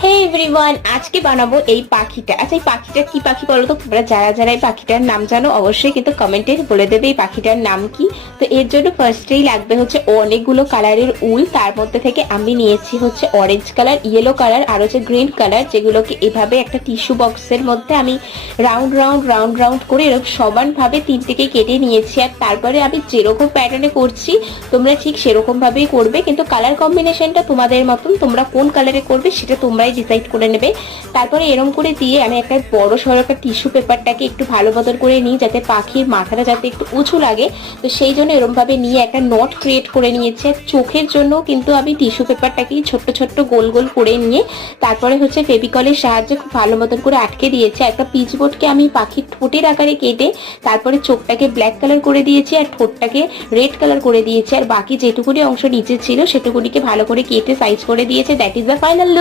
হে everyone, আজকে বানাবো এই পাখিটা। আচ্ছা, এই পাখিটা কি পাখি বলো তো? তোমরা যারা যারা এই পাখিটার নাম জানো অবশ্যই কিন্তু কমেন্টে বলে দেবে এই পাখিটার নাম কি। তো এর জন্য ফার্স্টেই লাগবে হচ্ছে অনেকগুলো কালারের উল। তার মধ্যে থেকে আমি নিয়েছি হচ্ছে অরেঞ্জ কালার, ইয়েলো কালার আর হচ্ছে গ্রিন কালার, যেগুলোকে এভাবে একটা টিস্যু বক্সের মধ্যে আমি রাউন্ড রাউন্ড রাউন্ড রাউন্ড করে এরকম সমানভাবে তিনটেকে কেটে নিয়েছি। আর তারপরে আমি যেরকম প্যাটার্নে করছি তোমরা ঠিক সেরকম ভাবেই করবে, কিন্তু কালার কম্বিনেশনটা তোমাদের মতন, তোমরা কোন কালারে করবে সেটা তোমরাই ডিসাইড করে নেবে। তারপরে এরম করে দিয়ে আমি একটা বড় সড়ো একটা টিস্যু পেপারটাকে একটু ভালো মতন করে নিই, যাতে পাখির মাথাটা যাতে একটু উঁচু লাগে। তো সেই জন্য এরম ভাবে নিয়ে একটা নট ক্রিয়েট করে নিয়েছি। আর চোখের জন্য কিন্তু আমি টিস্যু পেপারটাকেই ছোট্ট ছোট্ট গোল গোল করে নিয়ে তারপরে হচ্ছে ফেভিকলের সাহায্যে খুব ভালো মতন করে আটকে দিয়েছি। একটা পিচ বোর্ডকে আমি পাখির ঠোঁটের আকারে কেটে তারপরে চোখটাকে ব্ল্যাক কালার করে দিয়েছি আর ঠোঁটটাকে রেড কালার করে দিয়েছি। আর বাকি যেটুকুনি অংশ নিচে ছিল সেটুকুনিকে ভালো করে কেটে সাইজ করে দিয়েছে। That is the final look.